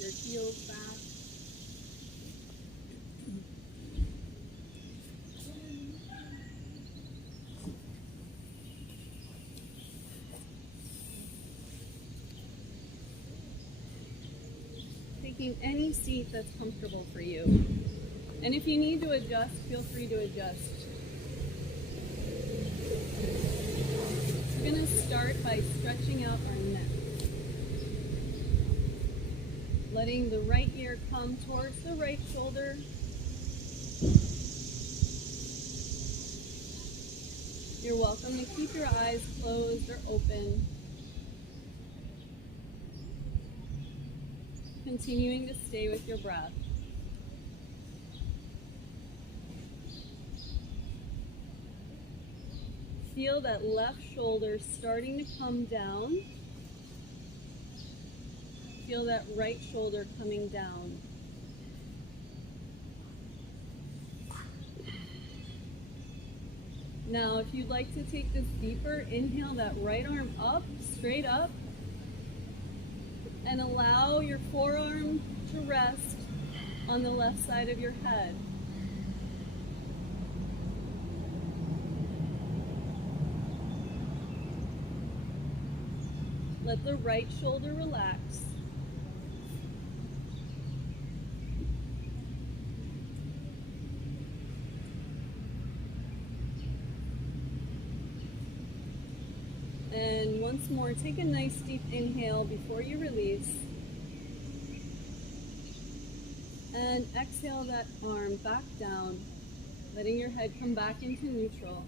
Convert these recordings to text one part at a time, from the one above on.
your heels back. Taking any seat that's comfortable for you. And if you need to adjust, feel free to adjust. We're going to start by stretching out our neck. Letting the right ear come towards the right shoulder. You're welcome to keep your eyes closed or open. Continuing to stay with your breath. Feel that left shoulder starting to come down. Feel that right shoulder coming down. Now, if you'd like to take this deeper, inhale that right arm up, straight up, and allow your forearm to rest on the left side of your head. Let the right shoulder relax. And once more, take a nice deep inhale before you release. And exhale that arm back down, letting your head come back into neutral.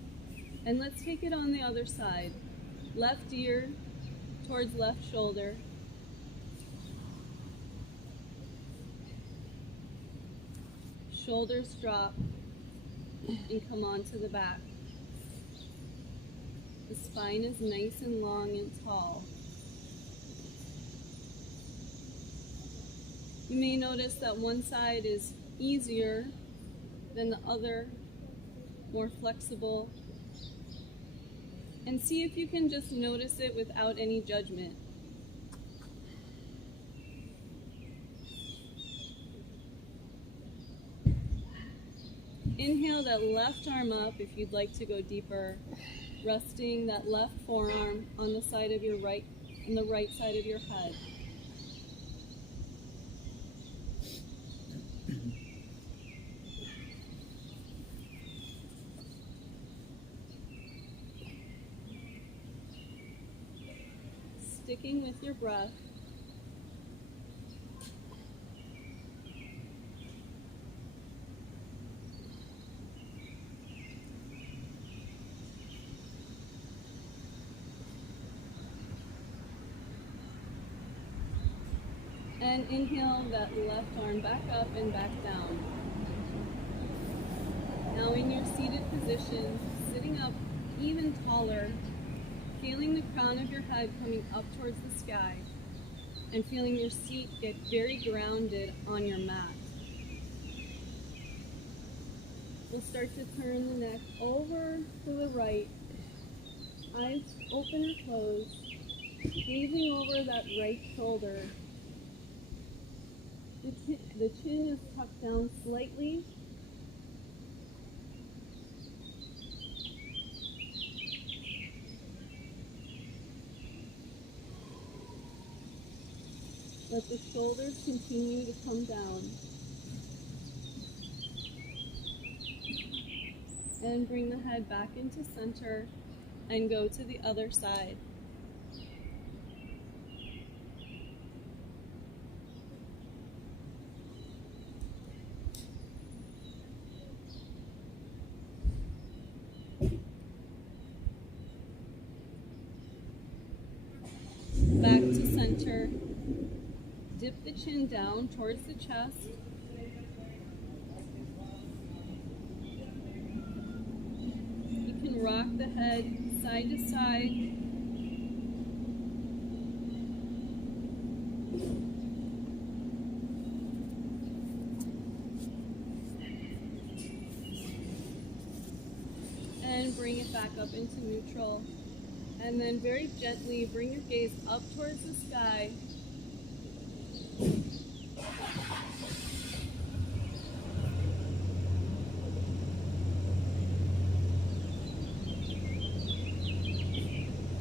And let's take it on the other side. Left ear towards left shoulder. Shoulders drop and come onto the back. The spine is nice and long and tall. You may notice that one side is easier than the other, more flexible. And see if you can just notice it without any judgment. Inhale that left arm up if you'd like to go deeper, resting that left forearm on the side of your right, on the right side of your head. Sticking with your breath. And inhale that left arm back up and back down. Now in your seated position, sitting up even taller, feeling the crown of your head coming up towards the sky, and feeling your seat get very grounded on your mat. We'll start to turn the neck over to the right, eyes open or closed, gazing over that right shoulder. The chin is tucked down slightly. Let the shoulders continue to come down. And bring the head back into center and go to the other side. Back to center. Dip the chin down towards the chest. You can rock the head side to side. And bring it back up into neutral. And then very gently bring your gaze up towards the sky.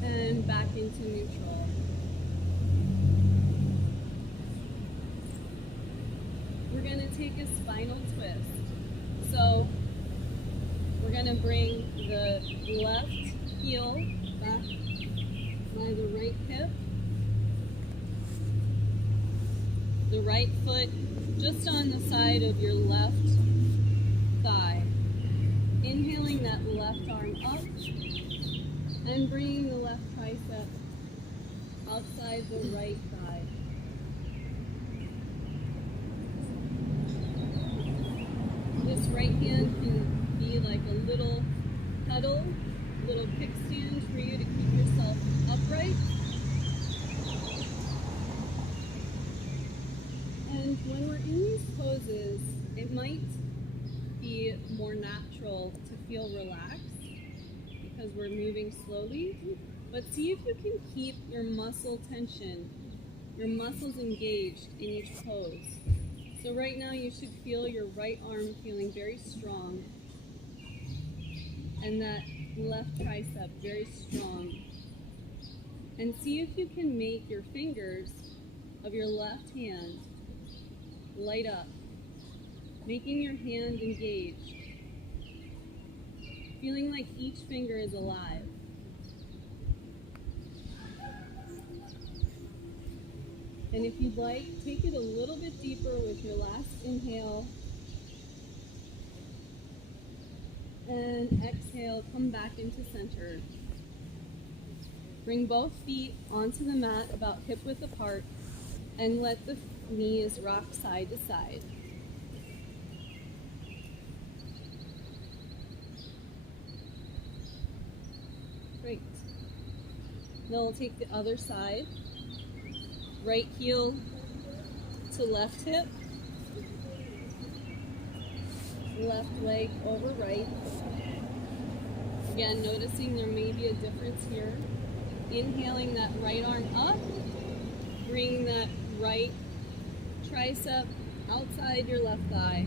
And back into neutral. We're going to take a spinal twist. So we're going to bring the left heel back by the right hip, the right foot just on the side of your left thigh. Inhaling that left arm up and bringing the left tricep outside the right thigh. This right hand can be like a little pedal, little kickstand for you to keep yourself upright. And when we're in these poses, it might be more natural to feel relaxed because we're moving slowly, but see if you can keep your muscle tension, your muscles engaged in each pose. So right now you should feel your right arm feeling very strong and that left tricep very strong. And see if you can make your fingers of your left hand light up, making your hand engaged, feeling like each finger is alive. And if you'd like, take it a little bit deeper with your last inhale. And exhale, come back into center. Bring both feet onto the mat about hip width apart and let the knees rock side to side. Great. Then we'll take the other side. Right heel to left hip. Left leg over right. Again, noticing there may be a difference here. Inhaling that right arm up. Bring that right tricep outside your left thigh.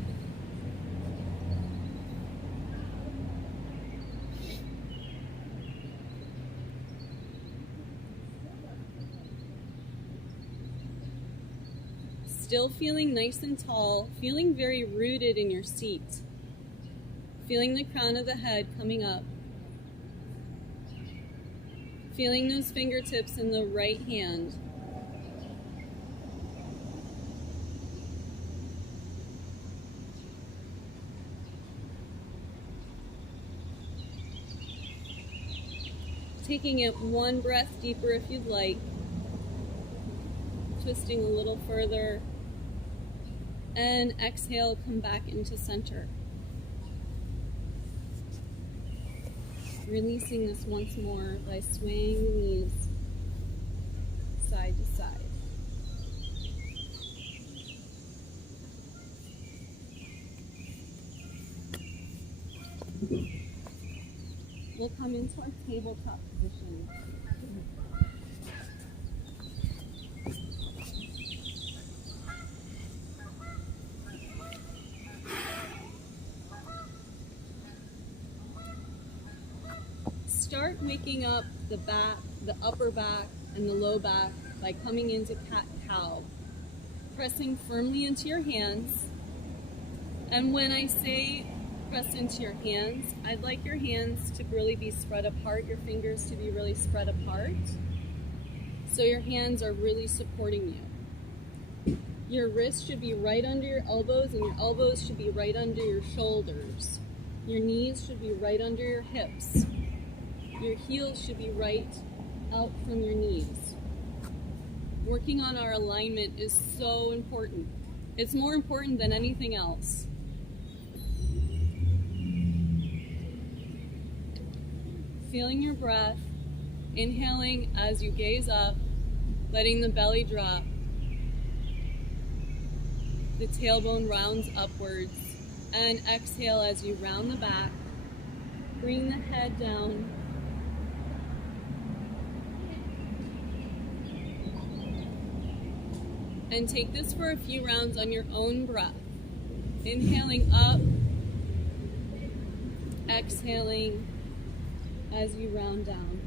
Still feeling nice and tall, feeling very rooted in your seat. Feeling the crown of the head coming up. Feeling those fingertips in the right hand. Taking it one breath deeper if you'd like. Twisting a little further. And exhale, come back into center. Releasing this once more by swaying the knees side to side. We'll come into our tabletop position. Start waking up the back, the upper back, and the low back by coming into cat-cow, pressing firmly into your hands. And when I say press into your hands, I'd like your hands to really be spread apart, your fingers to be really spread apart, so your hands are really supporting you. Your wrists should be right under your elbows, and your elbows should be right under your shoulders. Your knees should be right under your hips. Your heels should be right out from your knees. Working on our alignment is so important. It's more important than anything else. Feeling your breath, inhaling as you gaze up, letting the belly drop. The tailbone rounds upwards, and exhale as you round the back. Bring the head down. And take this for a few rounds on your own breath. Inhaling up, exhaling as you round down.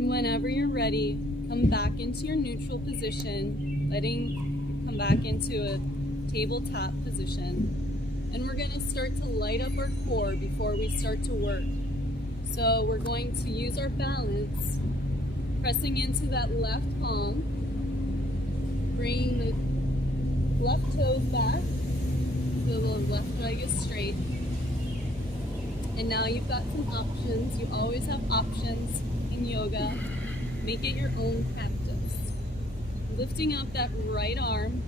Whenever you're ready, come back into your neutral position, come back into a tabletop position. And we're going to start to light up our core before we start to work. So we're going to use our balance, pressing into that left palm, bringing the left toes back so the left leg is straight. And now you've got some options. You always have options in yoga. Make it your own practice. Lifting up that right arm,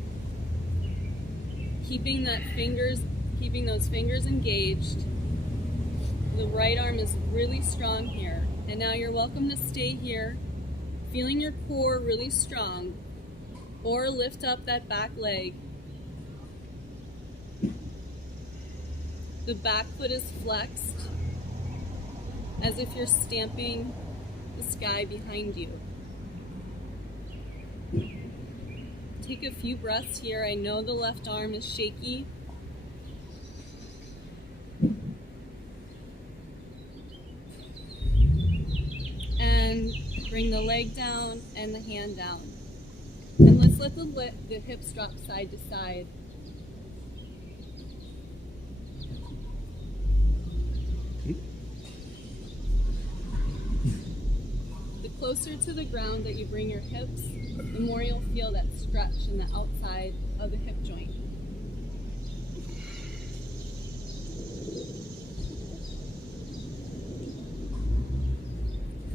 keeping those fingers engaged. The right arm is really strong here. And now you're welcome to stay here, feeling your core really strong, or lift up that back leg. The back foot is flexed, as if you're stamping the sky behind you. Take a few breaths here. I know the left arm is shaky. And bring the leg down and the hand down. And let's let the hips drop side to side. Closer to the ground that you bring your hips, the more you'll feel that stretch in the outside of the hip joint.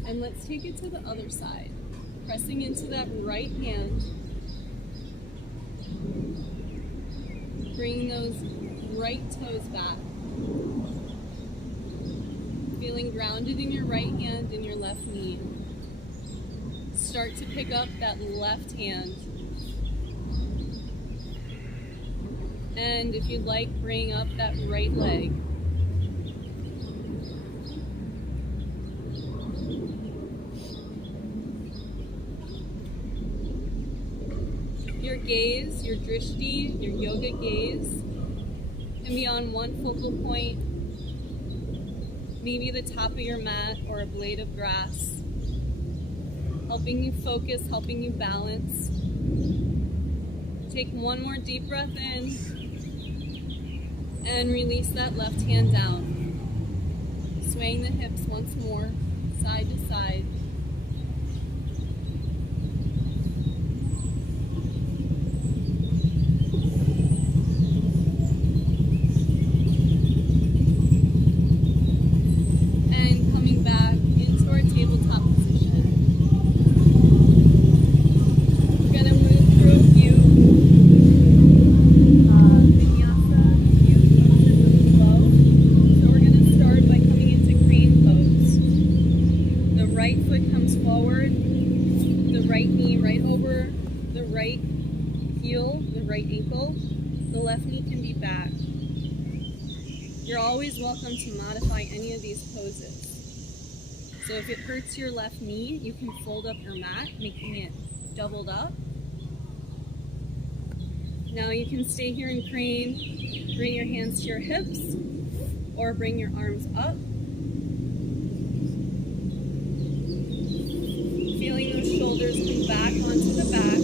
And let's take it to the other side, pressing into that right hand, bringing those right toes back, feeling grounded in your right hand and your left knee. Start to pick up that left hand. And if you'd like, bring up that right leg. Your gaze, your drishti, your yoga gaze, can be on one focal point, maybe the top of your mat or a blade of grass, helping you focus, helping you balance. Take one more deep breath in and release that left hand down. Swaying the hips once more, side to side. And coming back into our tabletop position. We're going to move through a few vinyasa, few poses of flow. So we're going to start by coming into crane pose. The right foot comes forward, the right knee right over the right heel, the right ankle. The left knee can be back. You're always welcome to modify any of these poses. So if it hurts your left knee, you can fold up your mat, making it doubled up. Now you can stay here in crane, bring your hands to your hips, or bring your arms up. Feeling those shoulders come back onto the back.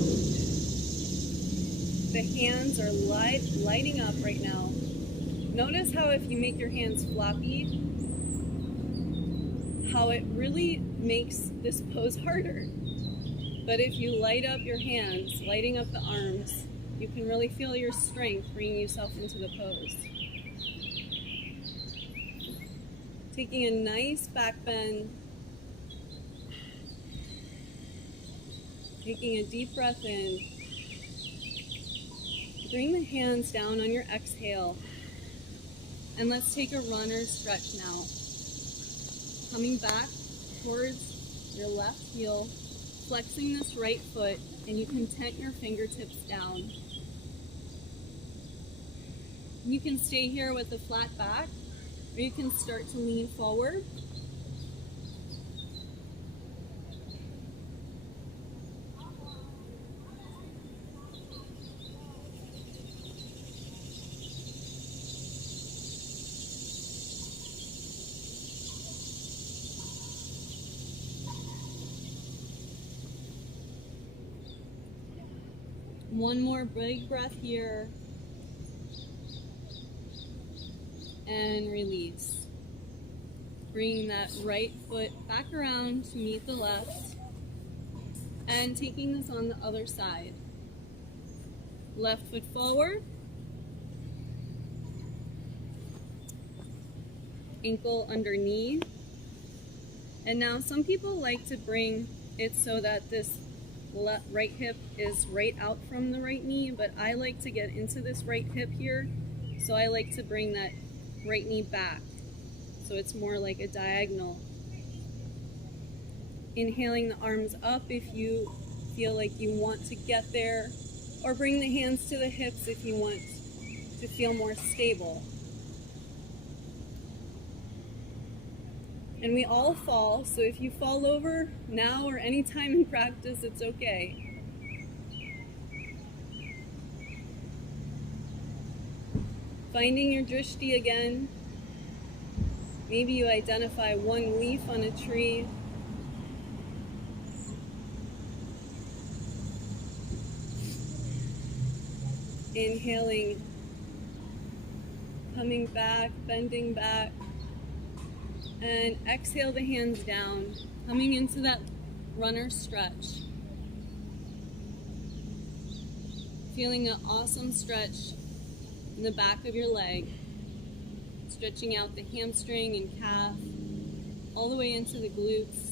The hands are lighting up right now. Notice how if you make your hands floppy, how it really makes this pose harder. But if you light up your hands, lighting up the arms, you can really feel your strength bringing yourself into the pose. Taking a nice back bend. Taking a deep breath in. Bring the hands down on your exhale. And let's take a runner's stretch now. Coming back towards your left heel, flexing this right foot, and you can tent your fingertips down. You can stay here with a flat back, or you can start to lean forward. One more big breath here. And release. Bringing that right foot back around to meet the left. And taking this on the other side. Left foot forward. Ankle under knee. And now some people like to bring it so that this right hip is right out from the right knee, but I like to get into this right hip here, so I like to bring that right knee back so it's more like a diagonal. Inhaling the arms up if you feel like you want to get there, or bring the hands to the hips if you want to feel more stable. And we all fall, so if you fall over now or any time in practice, it's okay. Finding your drishti again. Maybe you identify one leaf on a tree. Inhaling, coming back, bending back. And exhale the hands down, coming into that runner stretch. Feeling an awesome stretch in the back of your leg. Stretching out the hamstring and calf, all the way into the glutes.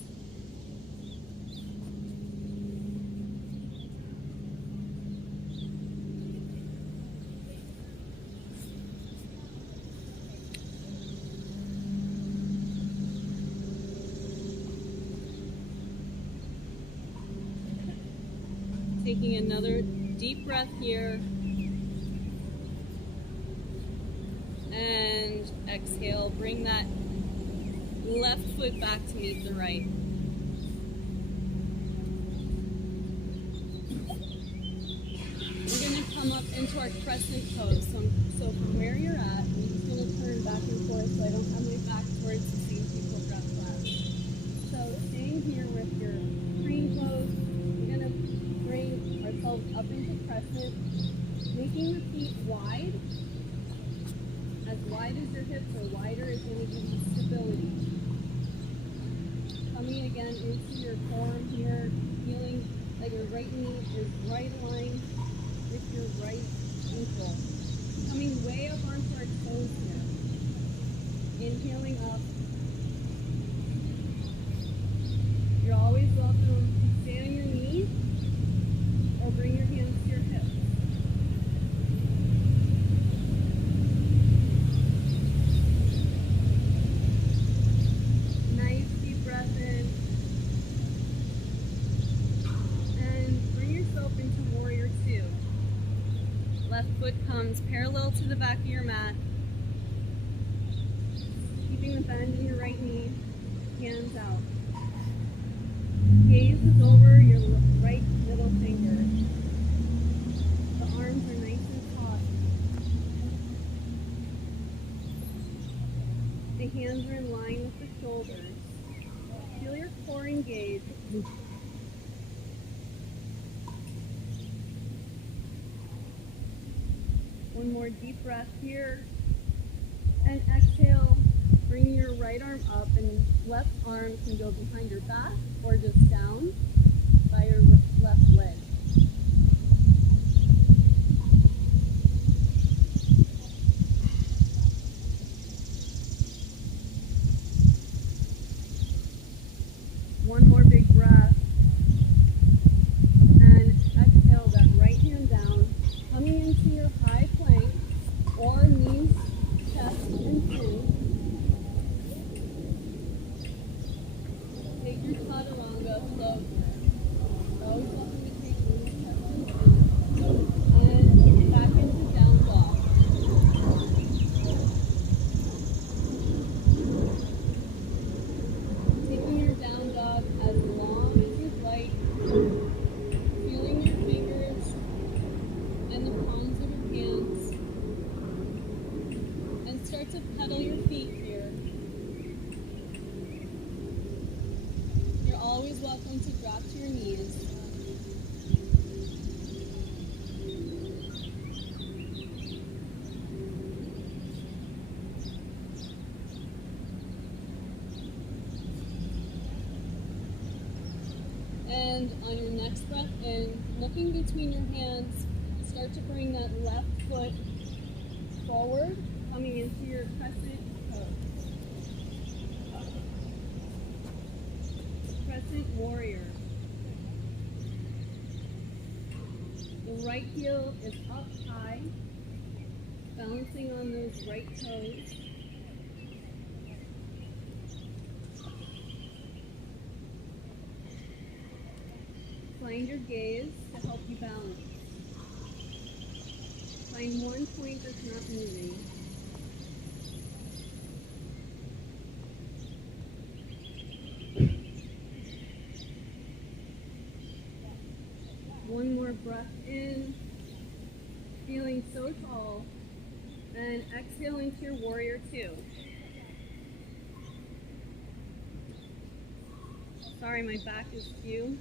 Taking another deep breath here. And exhale, bring that left foot back to meet the right. We're going to come up into our crescent pose. So from where you're at, I'm just going to turn back and forth so I don't have my back towards the same people drop flat. So staying here with your crane pose, we're going to bring ourselves up into crescent, making the feet wide. As wide as your hips or wider is going to give you stability. Coming again into your form here, feeling like your right knee is right aligned with your right ankle. Coming way up onto our toes here. Inhaling up. You're always welcome to stay on your knees or bring your hands to your hips. Left foot comes parallel to the back of your mat. Keeping the bend in your right knee, hands out. Gaze is over your right middle finger. The arms are nice and taut. The hands are in line with the shoulders. Feel your core engaged. One more deep breath here. And exhale, bring your right arm up and left arm can go behind your back or just down by your left leg. One more big breath. And exhale that right hand down, coming into your high plank or knees, chest, and chin. Take your chaturanga. start to pedal your feet here. You're always welcome to drop to your knees. And on your next breath in, looking between your hands, start to bring that left foot forward, coming into your crescent pose. Crescent warrior. The right heel is up high, balancing on those right toes. Find your gaze to help you balance. Find one point that's not moving. One more breath in, feeling so tall, and exhale into your warrior two. Sorry, my back is skew.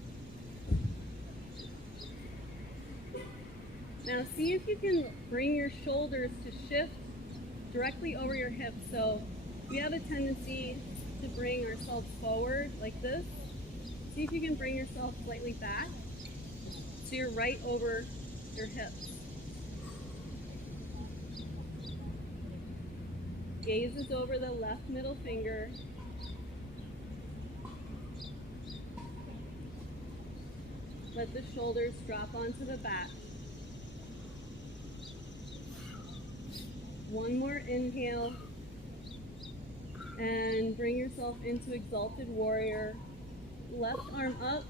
Now see if you can bring your shoulders to shift directly over your hips. So we have a tendency to bring ourselves forward like this. See if you can bring yourself slightly back so you're right over your hips. Gaze is over the left middle finger. Let the shoulders drop onto the back. One more inhale, and bring yourself into exalted warrior. Left arm up,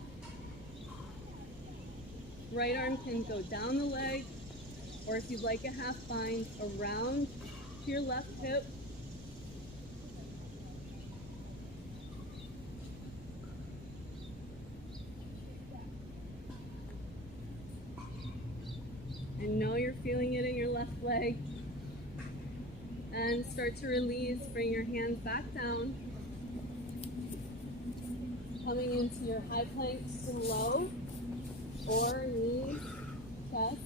right arm can go down the leg, or if you'd like a half bind, around to your left hip. And know you're feeling it in your left leg. And start to release, bring your hands back down. Coming into your high plank slow, or knees, chest,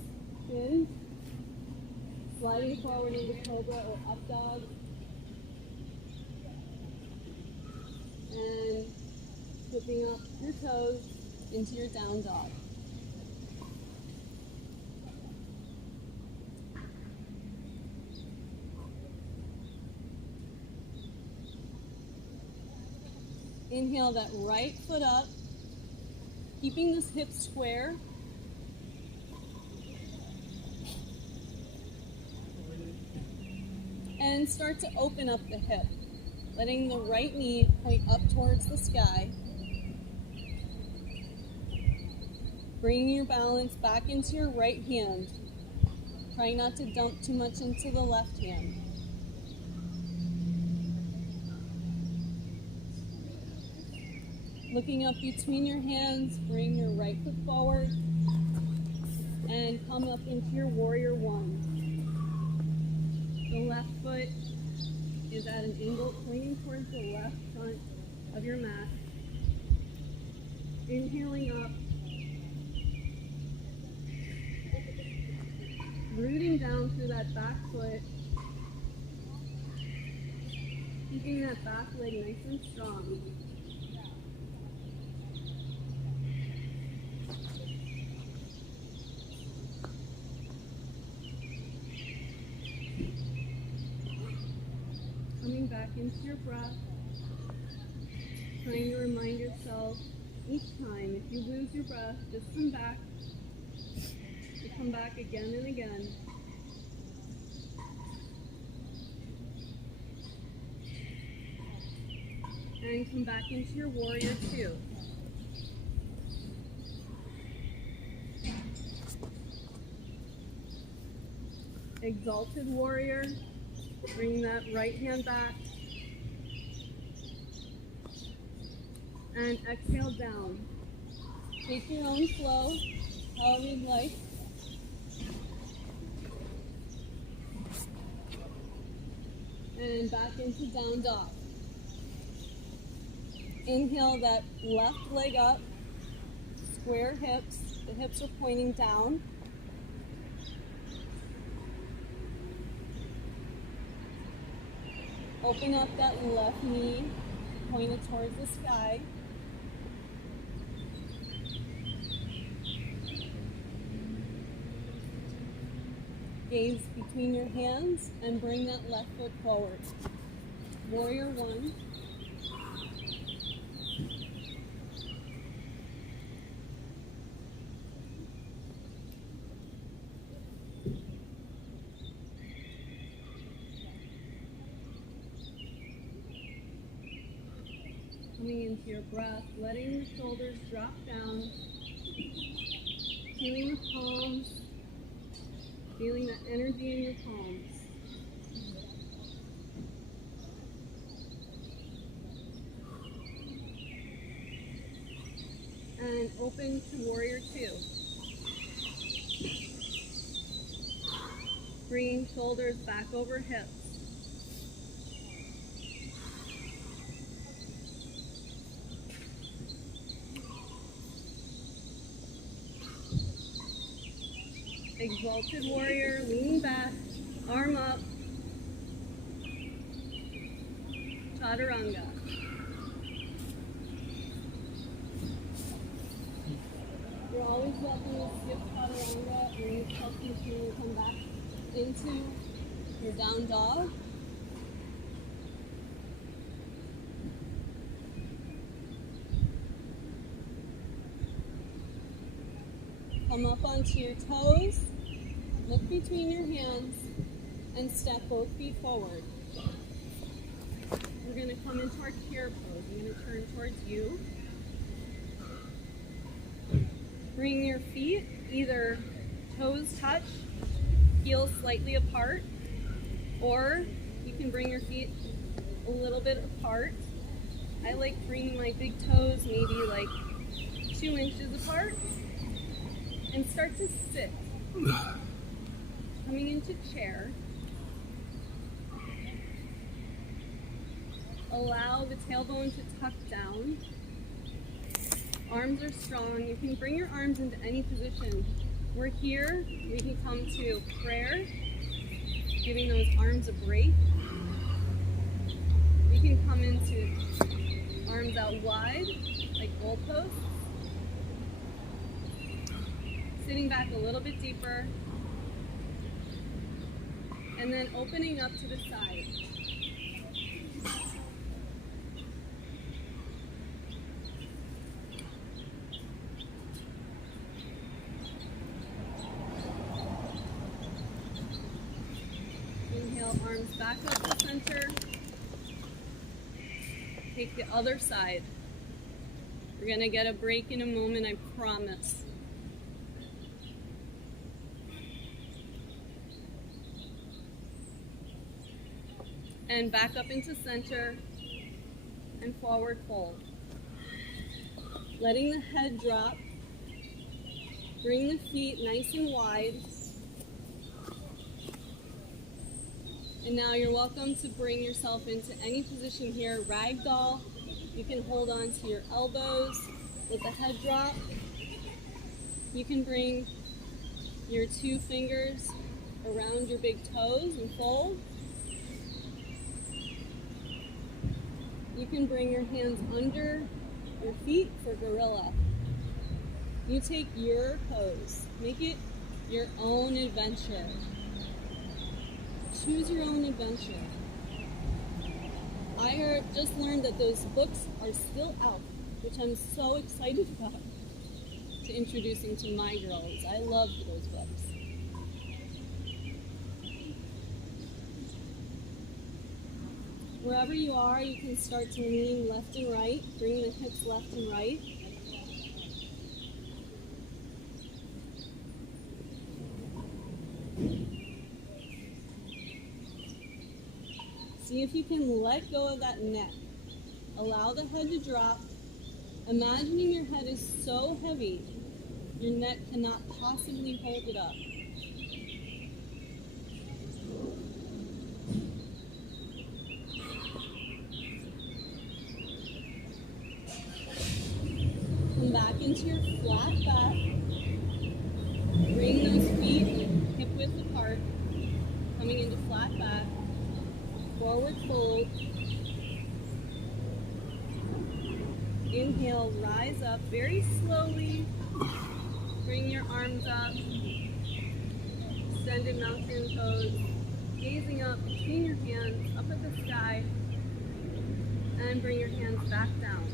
chin. Sliding forward into cobra or up dog. And flipping up your toes into your down dog. Inhale that right foot up, keeping this hip square. And start to open up the hip, letting the right knee point up towards the sky. Bringing your balance back into your right hand. Try not to dump too much into the left hand. Looking up between your hands, bring your right foot forward and come up into your warrior one. The left foot is at an angle pointing towards the left front of your mat. Inhaling up, rooting down through that back foot, keeping that back leg nice and strong. Coming back into your breath, trying to remind yourself each time, if you lose your breath, just come back. You come back again and again. And come back into your warrior two. Exalted warrior. Bring that right hand back. And exhale down. Take your own flow, however you'd like. And back into down dog. Inhale that left leg up, square hips, the hips are pointing down. Open up that left knee, pointed towards the sky. Gaze between your hands and bring that left foot forward. Warrior one. Coming into your breath, letting the shoulders drop down, feeling the palms, feeling the energy in your palms. And open to warrior two. Bringing shoulders back over hips. Exalted warrior, lean back, arm up, chaturanga. You're always welcome to skip chaturanga and you can come back into your down dog. Come up onto your toes, look between your hands, and step both feet forward. We're going to come into our chair pose. I'm going to turn towards you. Bring your feet either toes touch, heels slightly apart, or you can bring your feet a little bit apart. I like bringing my big toes maybe like 2 inches apart. And start to sit. Coming into chair. Allow the tailbone to tuck down. Arms are strong. You can bring your arms into any position. We're here. We can come to prayer, giving those arms a break. We can come into arms out wide, like goalposts. Sitting back a little bit deeper, and then opening up to the side. Inhale, arms back up to center. Take the other side. We're going to get a break in a moment, I promise. And back up into center and forward fold. Letting the head drop. Bring the feet nice and wide. And now you're welcome to bring yourself into any position here. Ragdoll. You can hold on to your elbows with the head drop. You can bring your 2 fingers around your big toes and fold. You can bring your hands under your feet for gorilla. You take your pose. Make it your own adventure. Choose your own adventure. I just learned that those books are still out, which I'm so excited about to introducing to my girls. I love those books. Wherever you are, you can start to lean left and right, bring the hips left and right. See if you can let go of that neck. Allow the head to drop. Imagining your head is so heavy, your neck cannot possibly hold it up. into your flat back. Bring those feet hip width apart. Coming into flat back. Forward fold. Inhale, rise up very slowly. Bring your arms up. Extended mountain pose. Gazing up between your hands, up at the sky. And bring your hands back down.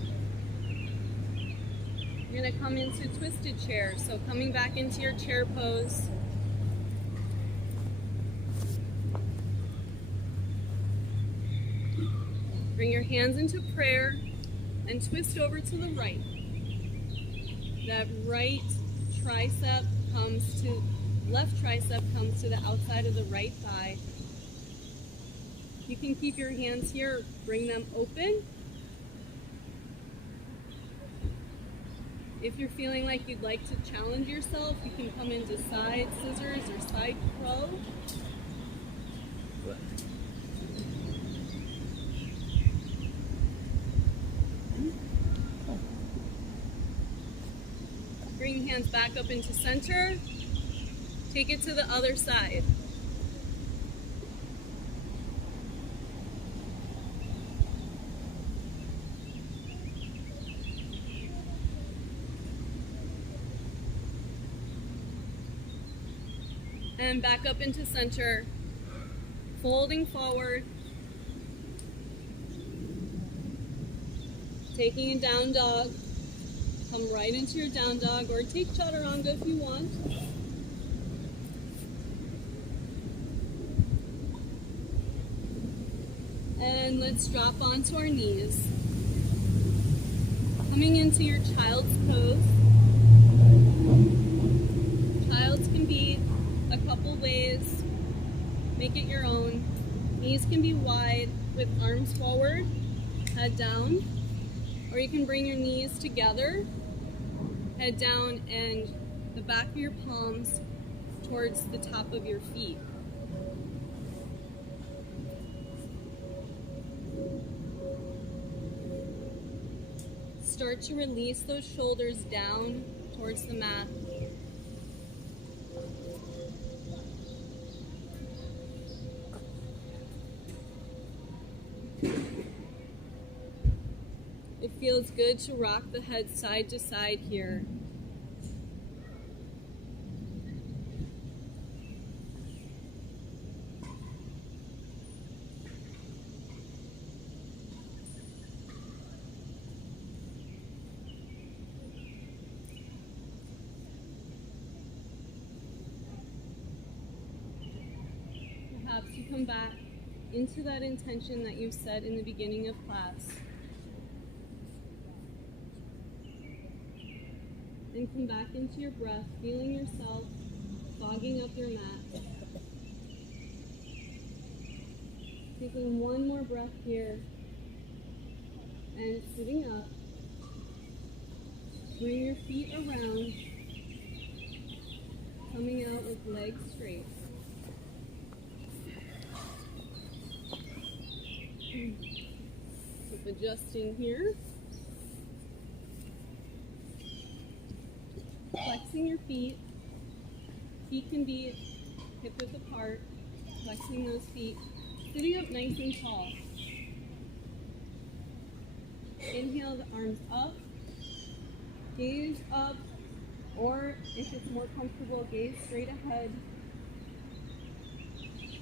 You're going to come into twisted chair. So coming back into your chair pose. Bring your hands into prayer and twist over to the right. That right tricep comes to, left tricep comes to the outside of the right thigh. You can keep your hands here, bring them open. If you're feeling like you'd like to challenge yourself, you can come into side scissors or side crow. Bring hands back up into center. Take it to the other side. And back up into center. Folding forward. Taking a down dog. Come right into your down dog, or take chaturanga if you want. And let's drop onto our knees. Coming into your child's pose. Child's can be a couple ways. Make it your own. Knees can be wide with arms forward, head down. Or you can bring your knees together, head down, and the back of your palms towards the top of your feet. Start to release those shoulders down towards the mat. It feels good to rock the head side to side here. Perhaps you come back into that intention that you set in the beginning of class. And come back into your breath, feeling yourself fogging up your mat. Taking one more breath here. And sitting up. Bring your feet around. Coming out with legs straight. Keep adjusting here. Flexing your feet. Feet can be hip width apart. Flexing those feet. Sitting up nice and tall. Inhale the arms up. Gaze up. Or if it's more comfortable, gaze straight ahead.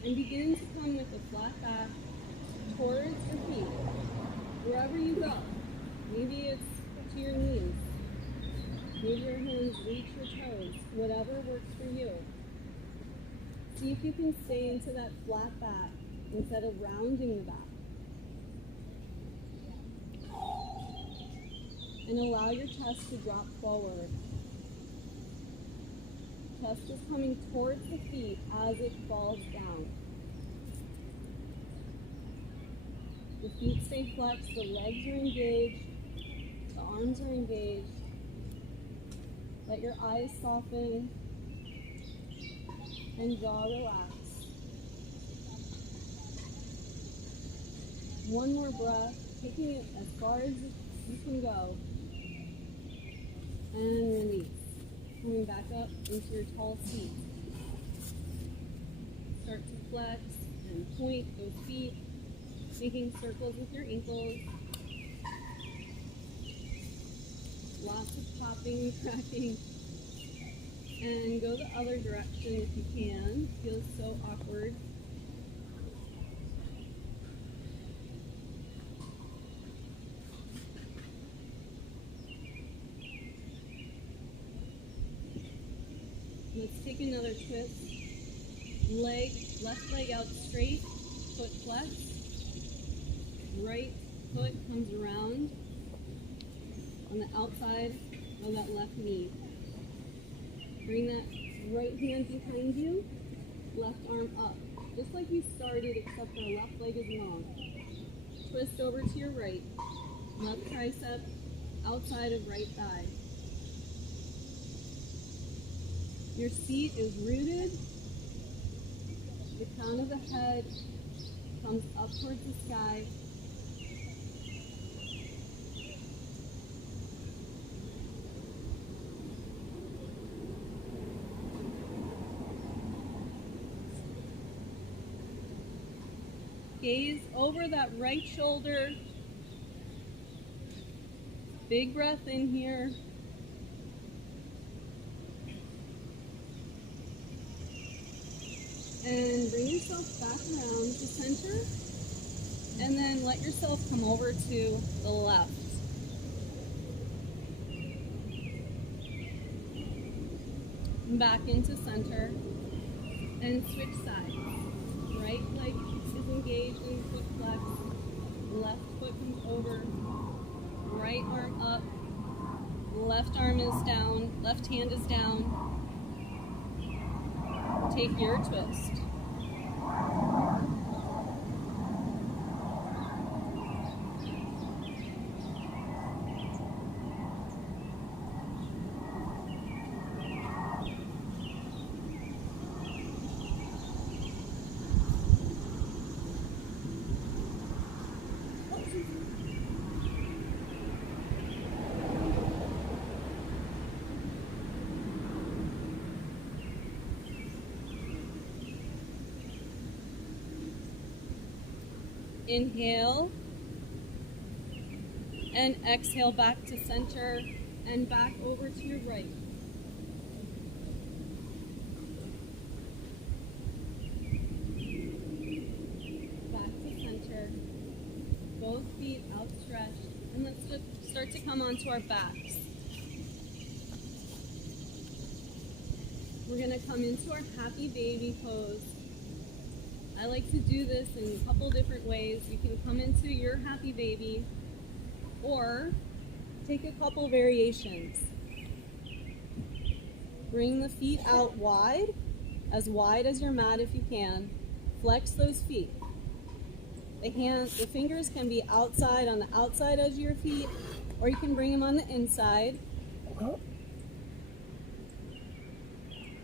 And begin to come with a flat back towards your feet. Wherever you go. Maybe it's to your knees. Maybe your hands reach your toes, whatever works for you. See if you can stay into that flat back instead of rounding the back. And allow your chest to drop forward. Chest is coming towards the feet as it falls down. The feet stay flexed, the legs are engaged, the arms are engaged. Let your eyes soften and jaw relax. One more breath, taking it as far as you can go. and release. Coming back up into your tall seat. Start to flex and point those feet, making circles with your ankles. Lots of popping and cracking. And go the other direction if you can. Feels so awkward. Let's take another twist. Left leg out straight, foot flex. Right foot comes around on the outside of that left knee. Bring that right hand behind you, left arm up. Just like you started, except our left leg is long. Twist over to your right. Left tricep outside of right thigh. Your seat is rooted. The crown of the head comes up towards the sky. Gaze over that right shoulder. Big breath in here. And bring yourself back around to center. And then let yourself come over to the left. Back into center. And switch sides. Right leg is engaged in foot flex. Left foot comes over. Right arm up. Left arm is down. Left hand is down. Take your twist. Inhale and exhale back to center and back over to your right. Back to center. Both feet outstretched. And let's just start to come onto our backs. We're going to come into our happy baby pose. I like to do this in a couple different ways. You can come into your happy baby or take a couple variations. Bring the feet out wide as your mat if you can. Flex those feet. The fingers can be outside on the outside edge of your feet, or you can bring them on the inside.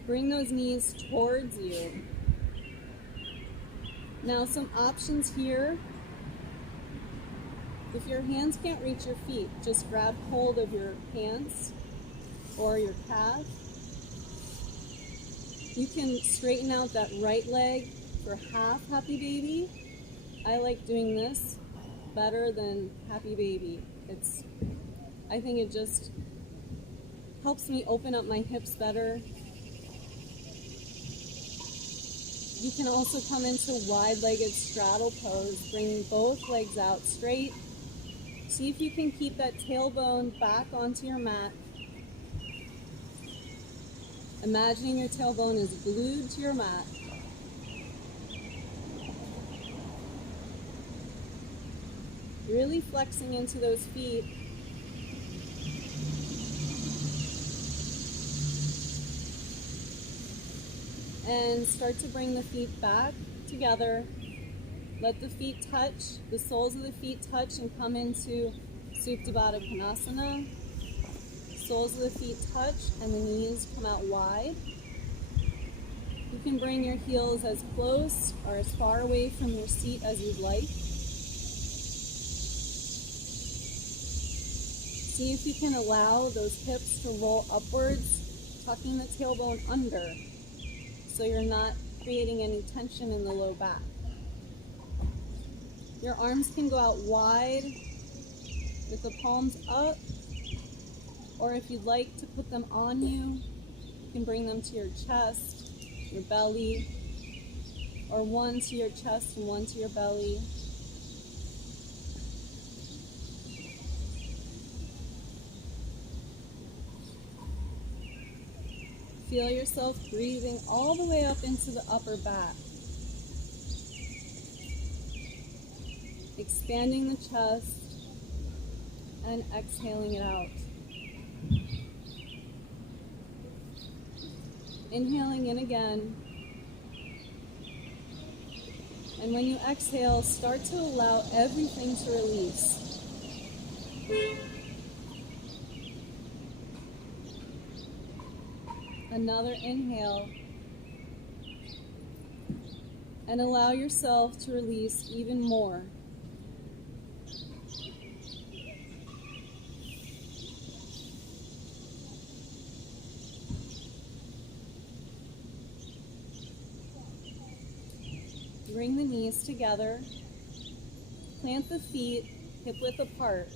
Bring those knees towards you. Now some options here. If your hands can't reach your feet, just grab hold of your pants or your calf. You can straighten out that right leg for half happy baby. I like doing this better than happy baby. I think it just helps me open up my hips better. You can also come into wide-legged straddle pose, bringing both legs out straight. See if you can keep that tailbone back onto your mat. Imagining your tailbone is glued to your mat. Really flexing into those feet. And start to bring the feet back together. Let the feet touch, the soles of the feet touch and come into Supta Baddha Konasana. Soles of the feet touch and the knees come out wide. You can bring your heels as close or as far away from your seat as you'd like. See if you can allow those hips to roll upwards, tucking the tailbone under so you're not creating any tension in the low back. Your arms can go out wide with the palms up, or if you'd like to put them on you, you can bring them to your chest, your belly, or one to your chest and one to your belly. Feel yourself breathing all the way up into the upper back. Expanding the chest and exhaling it out. Inhaling in again. And when you exhale, start to allow everything to release. Another inhale. And allow yourself to release even more. Bring the knees together. Plant the feet hip width apart.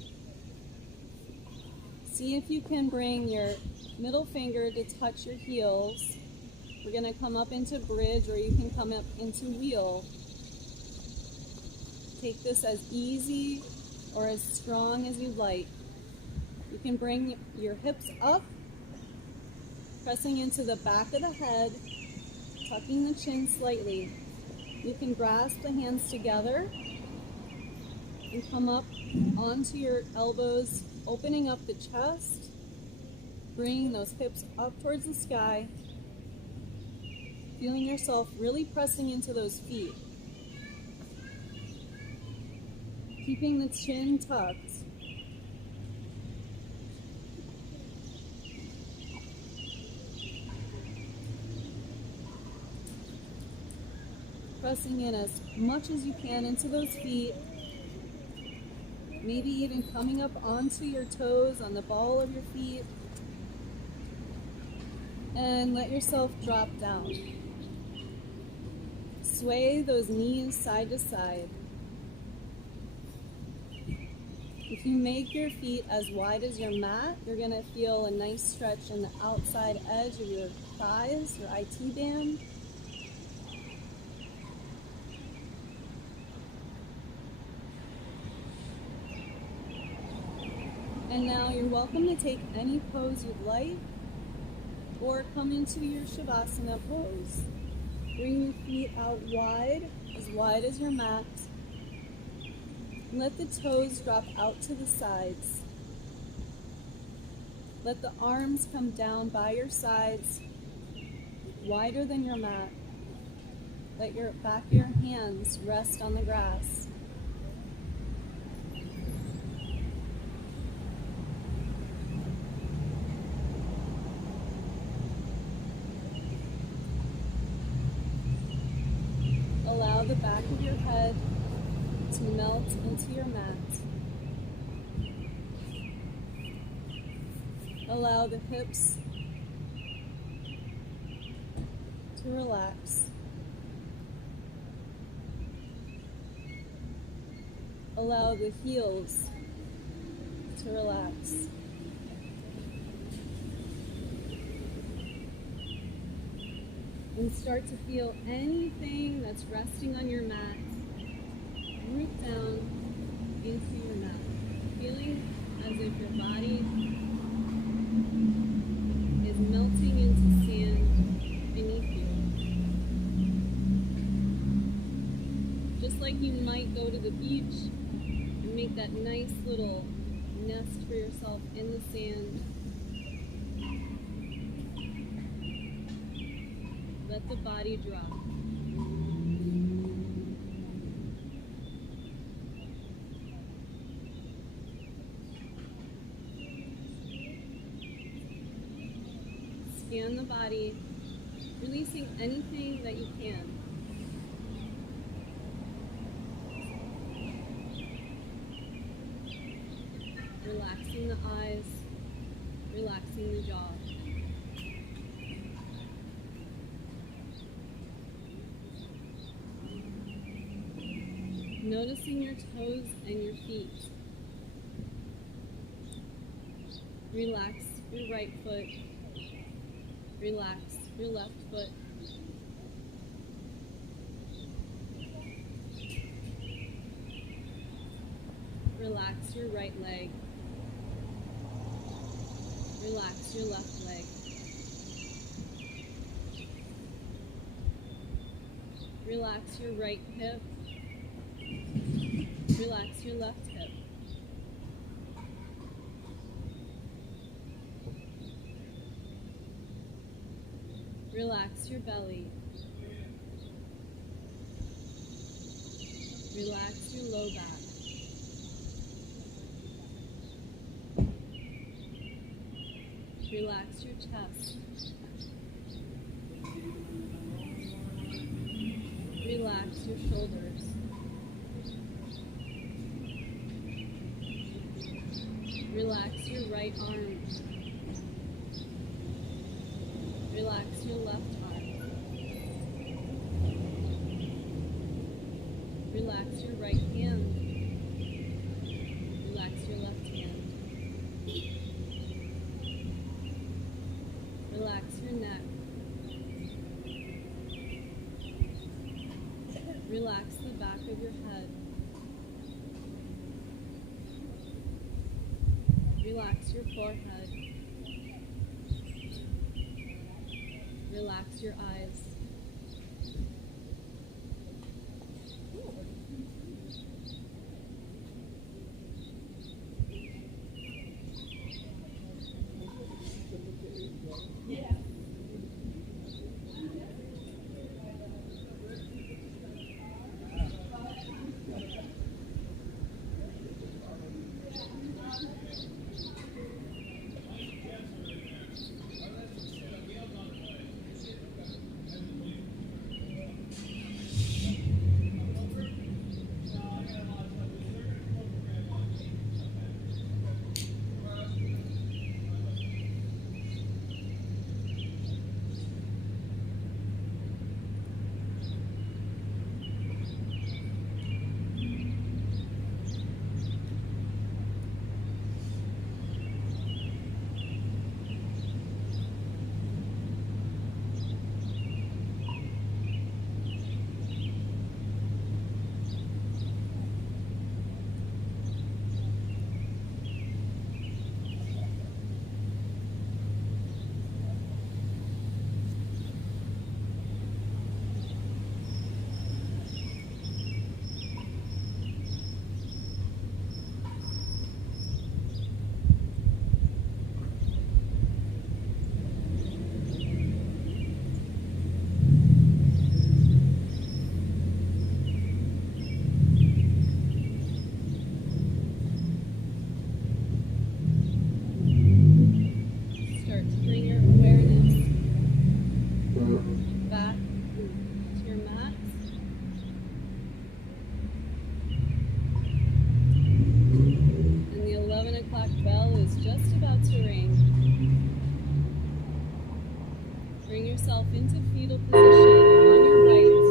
See if you can bring your middle finger to touch your heels. We're going to come up into bridge, or you can come up into wheel. Take this as easy or as strong as you'd like. You can bring your hips up, pressing into the back of the head, tucking the chin slightly. You can grasp the hands together and come up onto your elbows, opening up the chest, bringing those hips up towards the sky, feeling yourself really pressing into those feet. Keeping the chin tucked. Pressing in as much as you can into those feet. Maybe even coming up onto your toes on the ball of your feet. And let yourself drop down. Sway those knees side to side. If you make your feet as wide as your mat, you're going to feel a nice stretch in the outside edge of your thighs, your IT band. And now you're welcome to take any pose you'd like, or come into your Shavasana pose. Bring your feet out wide as your mat. Let the toes drop out to the sides. Let the arms come down by your sides, wider than your mat. Let your back of your hands rest on the grass. Allow the back of your head to melt into your mat. Allow the hips to relax. Allow the heels to relax. And start to feel anything that's resting on your mat root down into your mat, feeling as if your body is melting into sand beneath you. Just like you might go to the beach and make that nice little nest for yourself in the sand. Let the body drop. Scan the body, releasing anything that you can. Relaxing the eyes, relaxing the jaw. Noticing your toes and your feet. Relax your right foot. Relax your left foot. Relax your right leg. Relax your left leg. Relax your right hip. Relax your left hip. Relax your belly. Relax your low back. Relax your chest. Relax your shoulders. Relax your right arm. Relax your left arm. Relax your right hand. Relax your left hand. Relax your neck. Relax the back of your head. Relax your forehead. Relax your eyes. Bring yourself into fetal position on your right.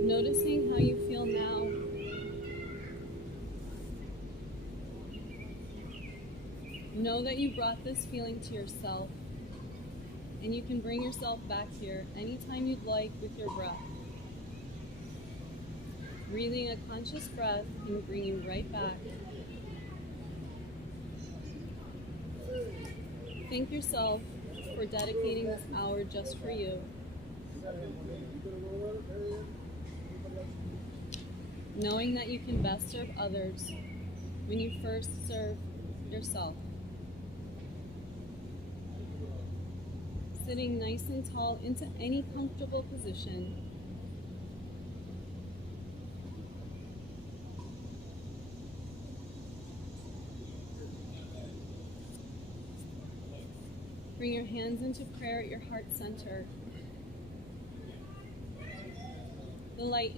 Noticing how you feel now. Know that you brought this feeling to yourself, and you can bring yourself back here anytime you'd like with your breath. Breathing a conscious breath can bring you right back. Thank yourself for dedicating this hour just for you. knowing that you can best serve others when you first serve yourself. Sitting nice and tall into any comfortable position. Bring your hands into prayer at your heart center. The light